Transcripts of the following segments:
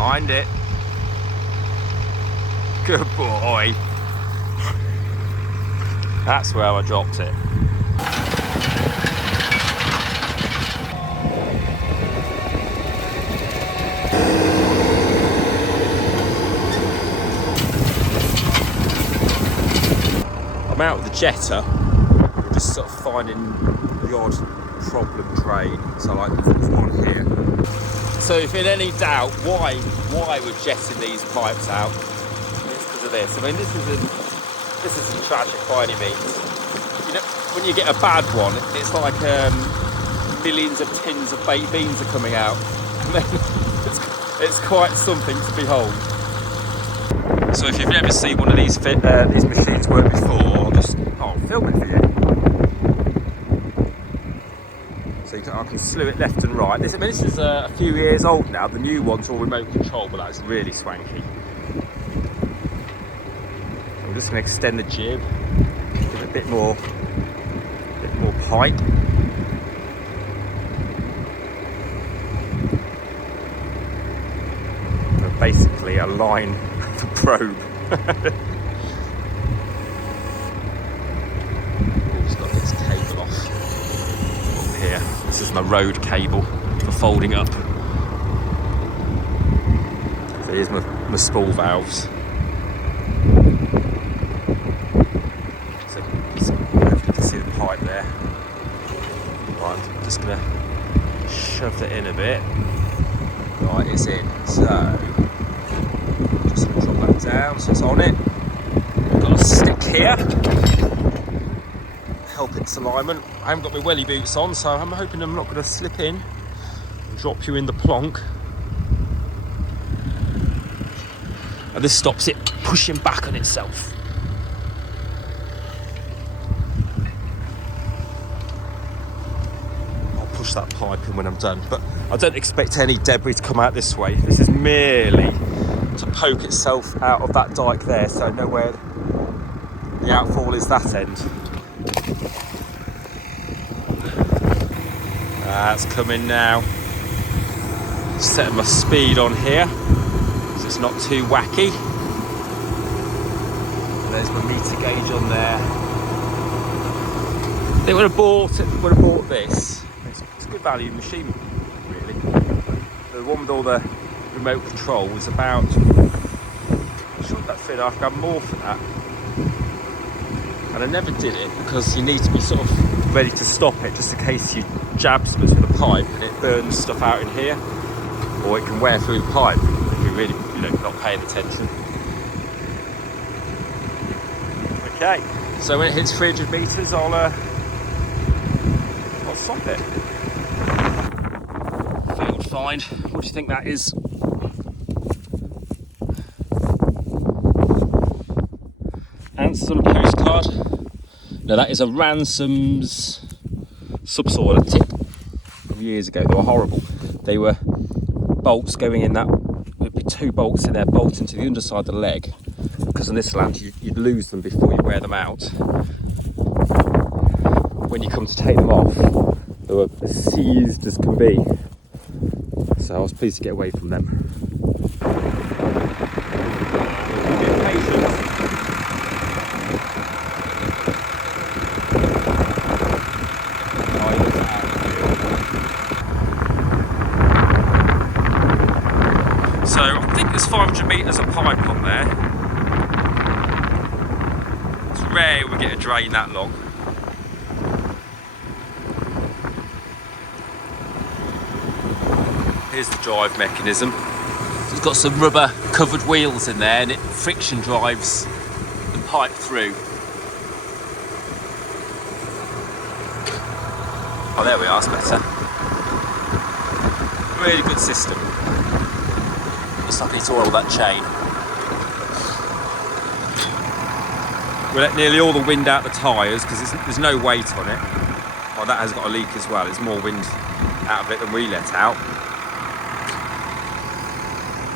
Find it. Good boy. That's where I dropped it. I'm out with the jetter, just sort of finding the odd problem drain. So like there's one here. So if in any doubt why we're jetting these pipes out, it's because of this. I mean, this isn't tragic by any means. You know, when you get a bad one, it's like millions of tins of baked beans are coming out. And then it's quite something to behold. So if you've never seen one of these machines work before, I'll film it for you. So I can slew it left and right. This is a few years old now. The new one's all remote control, but that's really swanky. I'm just going to extend the jib, give it a bit more pipe. And basically align the probe. Just got this cable off up here. This is my road cable for folding up. So here's my spool valves. So you can see the pipe there. Right, I'm just gonna shove that in a bit. Right, it's in. So just gonna drop that down so it's on it. I've got a stick here. Help its alignment. I haven't got my welly boots on, so I'm hoping I'm not going to slip in and drop you in the plonk. And this stops it pushing back on itself. I'll push that pipe in when I'm done, but I don't expect any debris to come out this way. This is merely to poke itself out of that dike there, so I know where the outfall is that end. That's coming now. Setting my speed on here so it's not too wacky. And there's my meter gauge on there. I think when I bought this, it's a good value machine, really. The one with all the remote control was about, I'm sure that fit, I've got more for that. And I never did it because you need to be sort of ready to stop it just in case you jab something with a pipe and it burns stuff out in here, or it can wear through the pipe if you're really, not paying attention. Okay, so when it hits 300 meters, I'll stop it. Field find. What do you think that is? Answer on a postcard. No, that is a Ransom's subsoiler tip from years ago. They were horrible. They were bolts going in that. There'd be two bolts in there, bolting to the underside of the leg. Because on this land, you'd lose them before you wear them out. When you come to take them off, they were as seized as can be. So I was pleased to get away from them. So I think there's 500 metres of pipe on there. It's rare we get a drain that long. Here's the drive mechanism. So it's got some rubber covered wheels in there and it friction drives the pipe through. Oh, there we are, that's better. Really good system. Looks like it's oiled that chain. We let nearly all the wind out the tyres because there's no weight on it. Oh, that has got a leak as well. There's more wind out of it than we let out.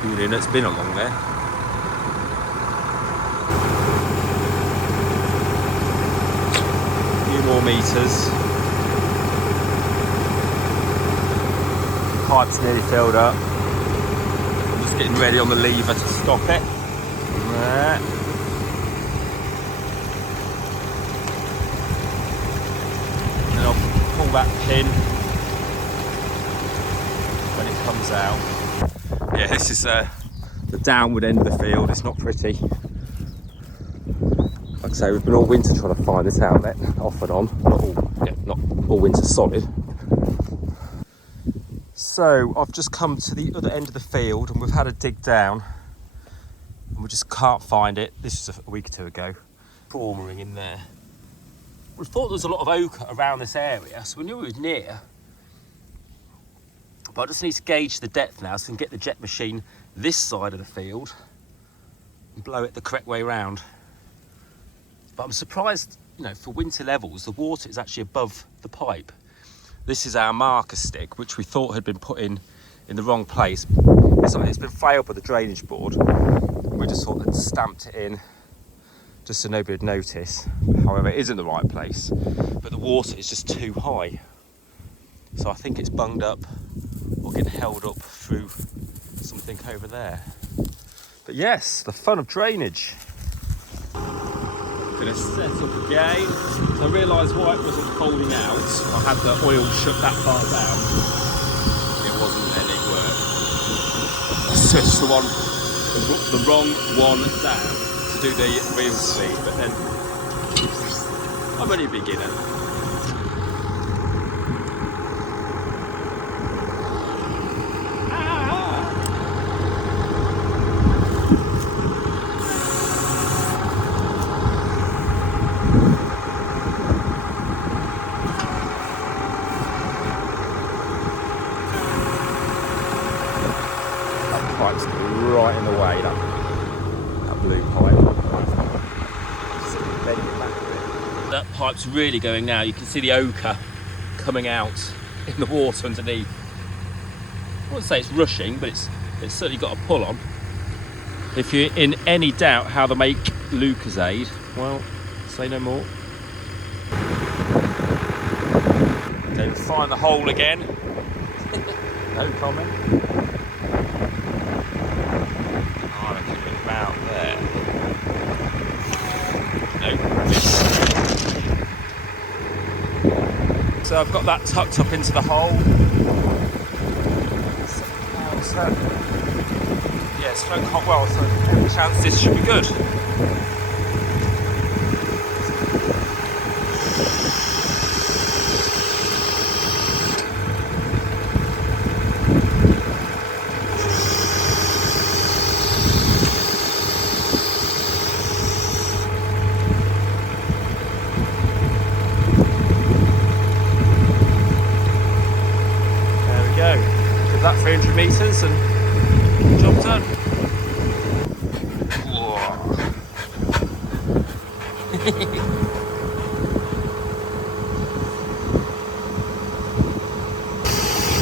It's been along there. A few more meters. Pipe's nearly filled up. I'm just just getting ready on the lever to stop it. There. And then I'll pull that pin when it comes out. Yeah, this is the downward end of the field. It's not pretty. Like I say, we've been all winter trying to find this outlet, off and on. Not all winter solid. So I've just come to the other end of the field and we've had a dig down and we just can't find it. This was a week or two ago. Cormering in there. We thought there was a lot of ochre around this area, so we knew it was near. But I just need to gauge the depth now so I can get the jet machine this side of the field and blow it the correct way round. But I'm surprised, you know, for winter levels, the water is actually above the pipe. This is our marker stick, which we thought had been put in the wrong place. It's been failed by the drainage board. We just thought they'd stamped it in just so nobody would notice. However, it is in the right place, but the water is just too high. So I think it's bunged up or getting held up through something over there. But yes, the fun of drainage. Going to set up again. So I realised why it wasn't holding out. I had the oil shut that far down. It wasn't any work. I switched the wrong one down to do the wheel speed, but then I'm only a beginner. Pipe's right in the way, that blue pipe. That pipe's really going now. You can see the ochre coming out in the water underneath. I wouldn't say it's rushing, but it's certainly got a pull on. If you're in any doubt how they make Lucozade, well, say no more. Okay, we'll find the hole again. No comment. About there. No. So I've got that tucked up into the hole. Yeah, it's flowing quite well, so every chance this should be good. That 300 metres and job done.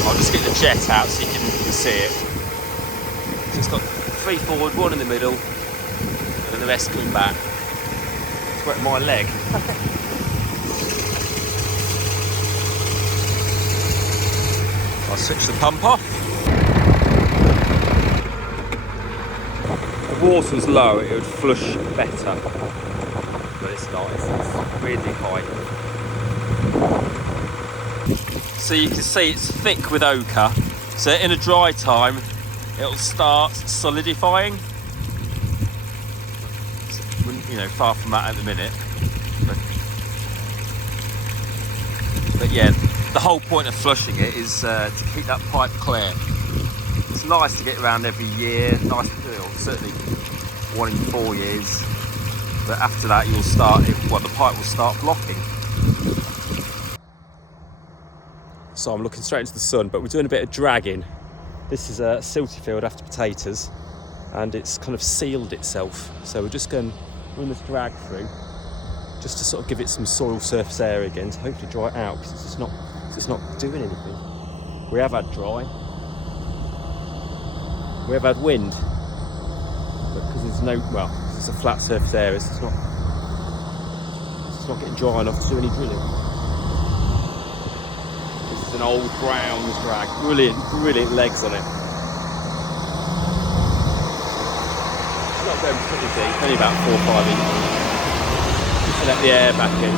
I'll just get the jet out so you can see it. So it's got 3 forward, 1 in the middle, and then the rest coming back. It's wet my leg. I'll switch the pump off. If the water's low, it would flush better, but it's not, it's really high. So you can see it's thick with ochre, so in a dry time it'll start solidifying. You know, far from that at the minute. But yeah, the whole point of flushing it is to keep that pipe clear. It's nice to get around every year, nice to do it, certainly 1 in 4 years. But after that you'll start, the pipe will start blocking. So I'm looking straight into the sun, but we're doing a bit of dragging. This is a silty field after potatoes, and it's kind of sealed itself. So we're just going to run this drag through, just to sort of give it some soil surface area again, to hopefully dry it out, because it's not doing anything. We have had dry. We have had wind, but because there's it's a flat surface area, so it's not getting dry enough to do any drilling. This is an old brown drag, brilliant legs on it. going pretty deep, only about 4 or 5 inches. Just to let the air back in.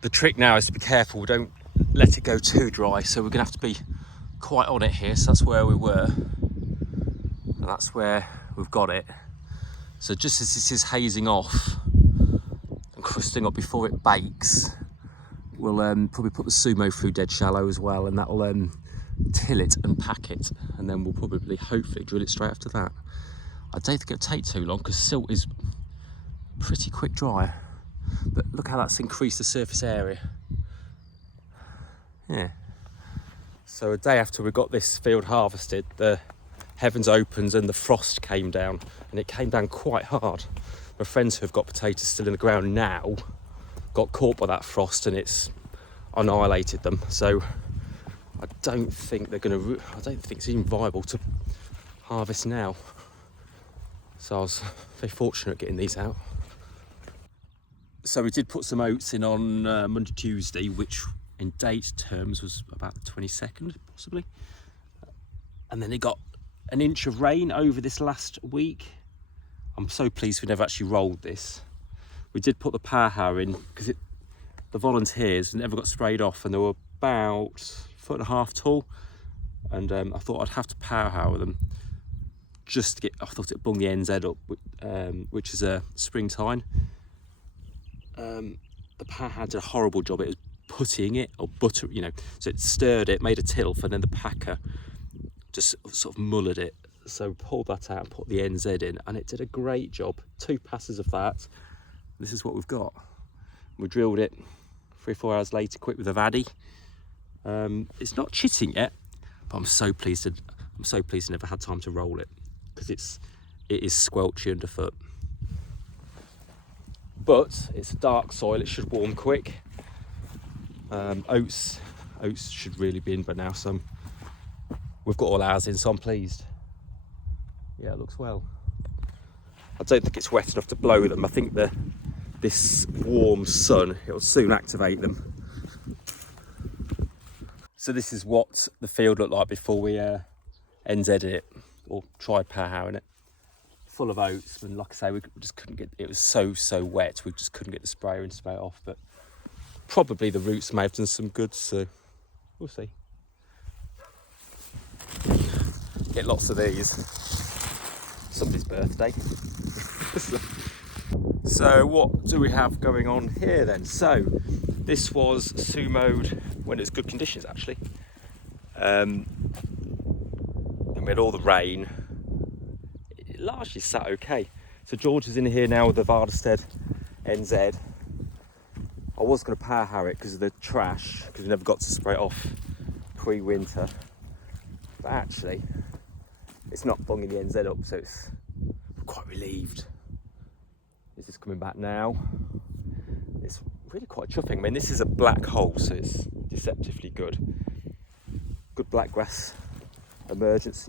The trick now is to be careful, we don't let it go too dry, so we're going to have to be quite on it here. So that's where we were, and that's where we've got it. So just as this is hazing off and crusting up before it bakes, we'll probably put the sumo through dead shallow as well, and that'll till it and pack it, and then we'll probably hopefully drill it straight after that. I don't think it'll take too long because silt is pretty quick dry. But look how that's increased the surface area. Yeah. So a day after we got this field harvested, the heavens opened and the frost came down, and it came down quite hard. My friends who have got potatoes still in the ground now got caught by that frost, and it's annihilated them. So I don't think they're going to, I don't think it's even viable to harvest now. So I was very fortunate getting these out. So we did put some oats in on Monday, Tuesday, which in date terms was about the 22nd, possibly. And then it got an inch of rain over this last week. I'm so pleased we never actually rolled this. We did put the power harrow in because the volunteers never got sprayed off, and they were about 1.5 foot tall. And I thought I'd have to power harrow them just to get, I thought it'd bung the NZ up, which is a spring tine. The power harrow did a horrible job. It was puttying it, or butter, you know, so it stirred it, made a tilth, and then the packer just sort of mullered it. So pulled that out and put the NZ in, and it did a great job. 2 passes of that. This is what we've got. We drilled it 3 or 4 hours later, quick with a Vaddy. It's not chitting yet, but I'm so pleased I never had time to roll it, because it is squelchy underfoot. But it's a dark soil, it should warm quick. Oats should really be in by now, so we've got all ours in, so I'm pleased. Yeah, it looks well. I don't think it's wet enough to blow them. I think this warm sun, it'll soon activate them. So this is what the field looked like before we NZ'd it, or tried power harrowing it. Full of oats, and like I say, we just couldn't get, it was so wet, we just couldn't get the sprayer in to spray it off. But probably the roots may have done some good, so we'll see. Get lots of these. Somebody's birthday. So what do we have going on here then? So this was sumoed when it's good conditions, actually. And we had all the rain. It largely sat okay. So George is in here now with the Vaderstad NZ. I was going to power harrow it because of the trash, because we never got to spray it off pre-winter. But actually, it's not bunging the NZ up, so I'm quite relieved. This is coming back now. It's really quite chuffing. I mean, this is a black hole, so it's deceptively good. Good blackgrass emergence,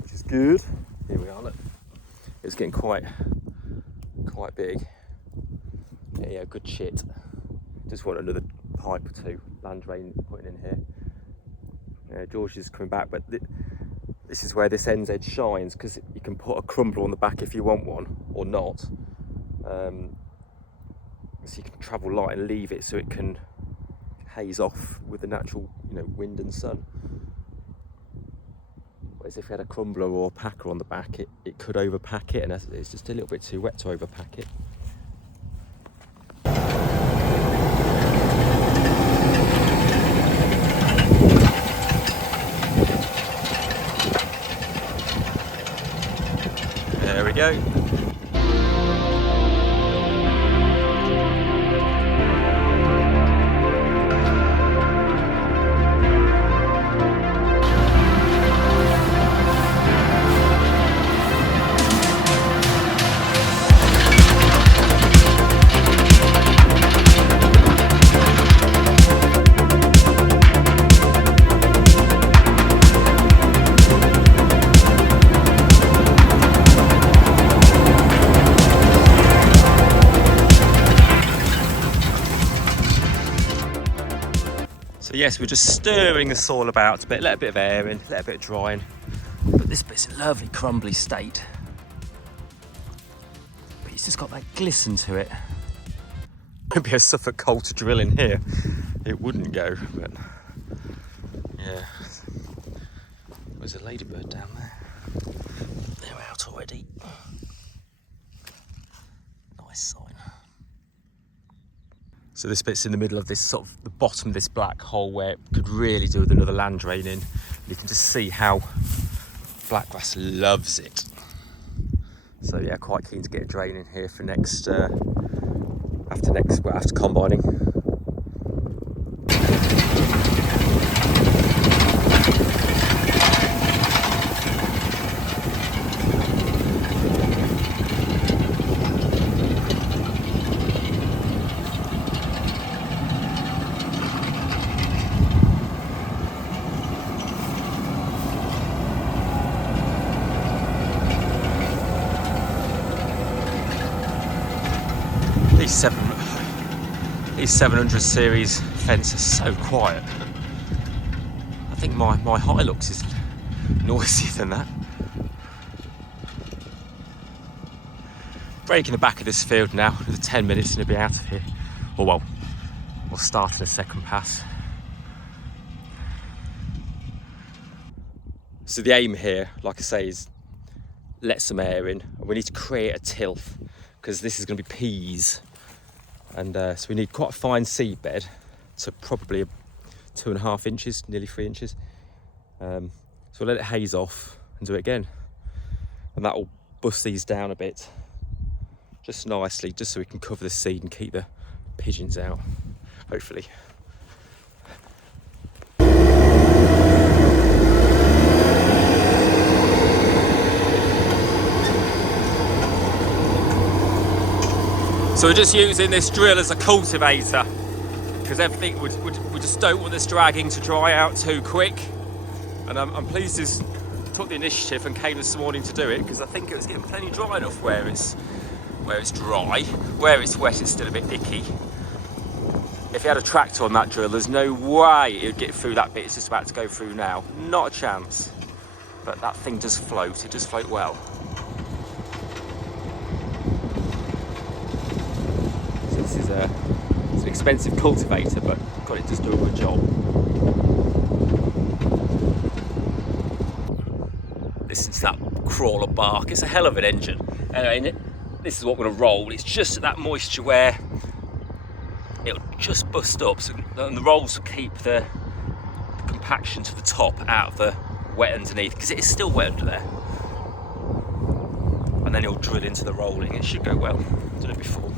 which is good. Here we are, look. It's getting quite big. Yeah, good shit. Just want another pipe or 2 land drain putting in here. Yeah, George is coming back, but this is where this NZ shines, because you can put a crumbler on the back if you want one, or not. So you can travel light and leave it so it can haze off with the natural, wind and sun. Whereas if we had a crumbler or a packer on the back, it could overpack it, and it's just a little bit too wet to overpack it. There we go. So yes, we're just stirring the soil about a bit, let a bit of air in, let a bit of drying. But this bit's in a lovely crumbly state. But it's just got that glisten to it. It'd be a Suffolk coal to drill in here. It wouldn't go, but yeah. There's a ladybird down there. They're out already. Nice sign. So this bit's in the middle of this sort of the bottom of this black hole where it could really do with another land drain in. You can just see how blackgrass loves it. So yeah, quite keen to get a drain in here for next, after combining. These 700 series fence is so quiet. I think my Hilux is noisier than that. Breaking the back of this field now, another 10 minutes and it'll be out of here. Or well, we'll start in a second pass. So the aim here, like I say, is let some air in. And we need to create a tilth because this is going to be peas. And so we need quite a fine seed bed to probably 2.5 inches, nearly 3 inches. So we'll let it haze off and do it again. And that will bust these down a bit, just nicely, just so we can cover the seed and keep the pigeons out, hopefully. So we're just using this drill as a cultivator because everything we just don't want this dragging to dry out too quick. And I'm pleased he's took the initiative and came this morning to do it because I think it was getting plenty dry enough where it's dry. Where it's wet, it's still a bit icky. If you had a tractor on that drill, there's no way it would get through that bit it's just about to go through now. Not a chance. But that thing does float. It does float well. It's an expensive cultivator, but God, it does do a good job. Listen to that crawler bark. It's a hell of an engine. Anyway, this is what we're going to roll. It's just that moisture where it'll just bust up, and the rolls will keep the compaction to the top out of the wet underneath, because it is still wet under there. And then it'll drill into the rolling. It should go well. I've done it before.